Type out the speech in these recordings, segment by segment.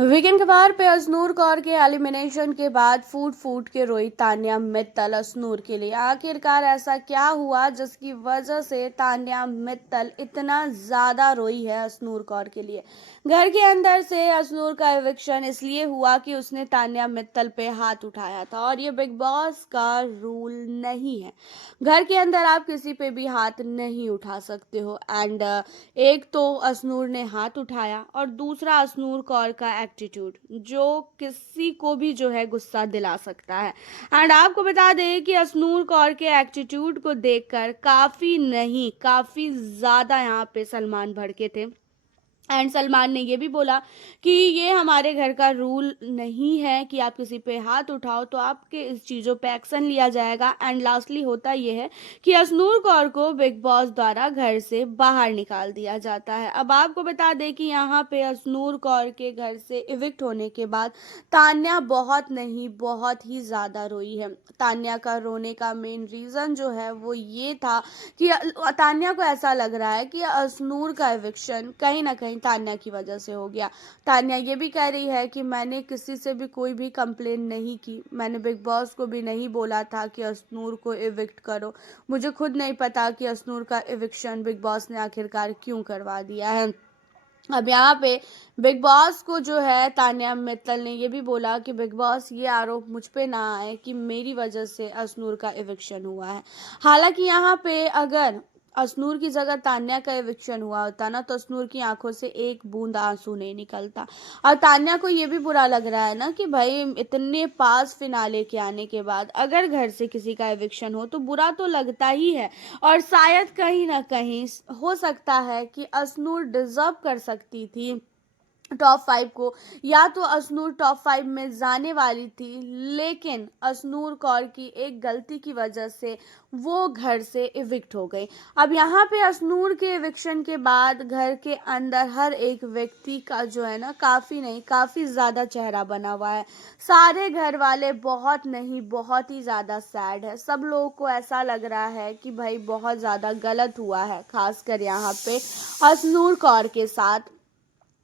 Weekend कबार पे अजनूर कौर के एलिमिनेशन के बाद फूट फूट के रोई तान्या मित्तल अजनूर के लिए। आखिरकार ऐसा क्या हुआ जिसकी वजह से तान्या मित्तल इतना ज्यादा रोई है अजनूर कौर के लिए। घर के अंदर से अजनूर का एविक्शन इसलिए हुआ कि उसने तान्या मित्तल पे हाथ उठाया था और ये बिग बॉस का रूल नहीं है। घर के अंदर आप किसी पे भी हाथ नहीं उठा सकते हो। एंड एक तो अजनूर ने हाथ उठाया और दूसरा अजनूर कौर का एटीट्यूड जो किसी को भी जो है गुस्सा दिला सकता है। एंड आपको बता दें कि अजनूर कौर के एटीट्यूड को देखकर काफी नहीं काफी ज्यादा यहाँ पे सलमान भड़के थे। एंड सलमान ने ये भी बोला कि ये हमारे घर का रूल नहीं है कि आप किसी पे हाथ उठाओ तो आपके इस चीज़ों पे एक्शन लिया जाएगा। एंड लास्टली होता ये है कि अजनूर कौर को बिग बॉस द्वारा घर से बाहर निकाल दिया जाता है। अब आपको बता दें कि यहाँ पे अजनूर कौर के घर से इविक्ट होने के बाद तान्या बहुत नहीं बहुत ही ज़्यादा रोई है। तान्या का रोने का मेन रीज़न जो है वो ये था कि तान्या को ऐसा लग रहा है कि अजनूर का एविक्शन कहीं ना कहीं तान्या की वजह से हो गया। तान्या ये भी कह रही है कि मैंने किसी से भी कोई भी कंप्लेन नहीं की, मैंने बिग बॉस को भी नहीं बोला था कि अजनूर को इविक्ट करो। मुझे खुद नहीं पता कि अजनूर का इविक्शन बिग बॉस ने आखिरकार क्यों करवा दिया है। अब यहाँ पे बिग बॉस को जो है तान्या मित्तल ने ये भी बोला कि बिग बॉस ये आरोप मुझ पे ना आए कि मेरी वजह से अजनूर का इविक्शन हुआ है। हालांकि यहाँ पे अगर अजनूर की जगह तान्या का इविक्शन हुआ होता ना तो अजनूर की आंखों से एक बूंद आंसू नहीं निकलता। और तान्या को ये भी बुरा लग रहा है ना कि भाई इतने पास फिनाले के आने के बाद अगर घर से किसी का इविक्शन हो तो बुरा तो लगता ही है। और शायद कहीं ना कहीं हो सकता है कि अजनूर डिजर्व कर सकती थी टॉप 5 को, या तो अजनूर टॉप 5 में जाने वाली थी लेकिन अजनूर कौर की एक गलती की वजह से वो घर से इविक्ट हो गई। अब यहाँ पे अजनूर के इविक्शन के बाद घर के अंदर हर एक व्यक्ति का जो है ना काफ़ी नहीं काफ़ी ज़्यादा चेहरा बना हुआ है। सारे घर वाले बहुत नहीं बहुत ही ज़्यादा सैड है। सब लोगों को ऐसा लग रहा है कि भाई बहुत ज़्यादा गलत हुआ है, खासकर यहाँ पे अजनूर कौर के साथ।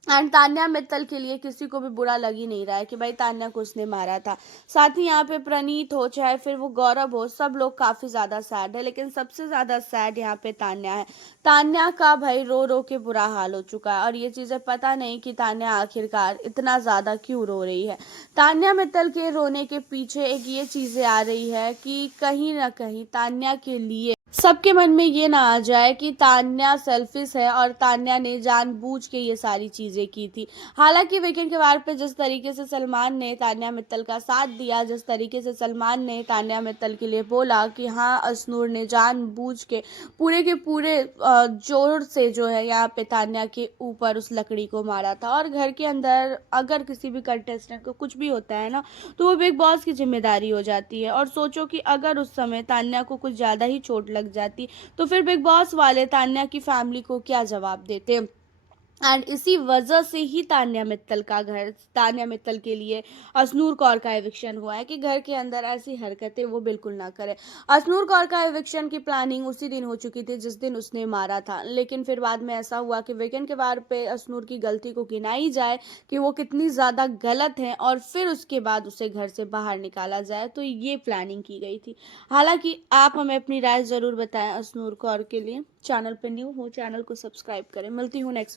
एंड तान्या मित्तल के लिए किसी को भी बुरा लग ही नहीं रहा है कि भाई तान्या को उसने मारा था। साथ ही यहाँ पे प्रणीत हो चाहे फिर वो गौरव हो, सब लोग काफी ज्यादा सैड है लेकिन सबसे ज्यादा सैड यहाँ पे तान्या है। तान्या का भाई रो रो के बुरा हाल हो चुका है और ये चीजें पता नहीं कि तान्या आखिरकार इतना ज्यादा क्यों रो रही है। तान्या मित्तल के रोने के पीछे एक ये चीजें आ रही है कि कहीं ना कहीं तान्या के लिए सबके मन में ये ना आ जाए कि तान्या सेल्फिश है और तान्या ने जानबूझ के ये सारी चीजें की थी। हालांकि वीकेंड के वार पे जिस तरीके से सलमान ने तान्या मित्तल का साथ दिया, जिस तरीके से सलमान ने तान्या मित्तल के लिए बोला कि हाँ अजनूर ने जानबूझ के पूरे जोर से जो है यहाँ पे तान्या के ऊपर उस लकड़ी को मारा था। और घर के अंदर अगर किसी भी कंटेस्टेंट को कुछ भी होता है ना तो वो बिग बॉस की जिम्मेदारी हो जाती है। और सोचो कि अगर उस समय तान्या को कुछ ज्यादा ही चोट लग जाती तो फिर बिग बॉस वाले तान्या की फैमिली को क्या जवाब देते। एंड इसी वजह से ही तान्या मित्तल के लिए अजनूर कौर का एविक्शन हुआ है कि घर के अंदर ऐसी हरकतें वो बिल्कुल ना करे। अजनूर कौर का एविक्शन की प्लानिंग उसी दिन हो चुकी थी जिस दिन उसने मारा था, लेकिन फिर बाद में ऐसा हुआ कि वीकेंड के बाद पे अजनूर की गलती को गिनाई जाए कि वो कितनी ज़्यादा गलत है और फिर उसके बाद उसे घर से बाहर निकाला जाए, तो ये प्लानिंग की गई थी। हालांकि आप हमें अपनी राय ज़रूर बताएं अजनूर कौर के लिए। चैनल पे न्यू हो चैनल को सब्सक्राइब करें। मिलती हूँ नेक्स्ट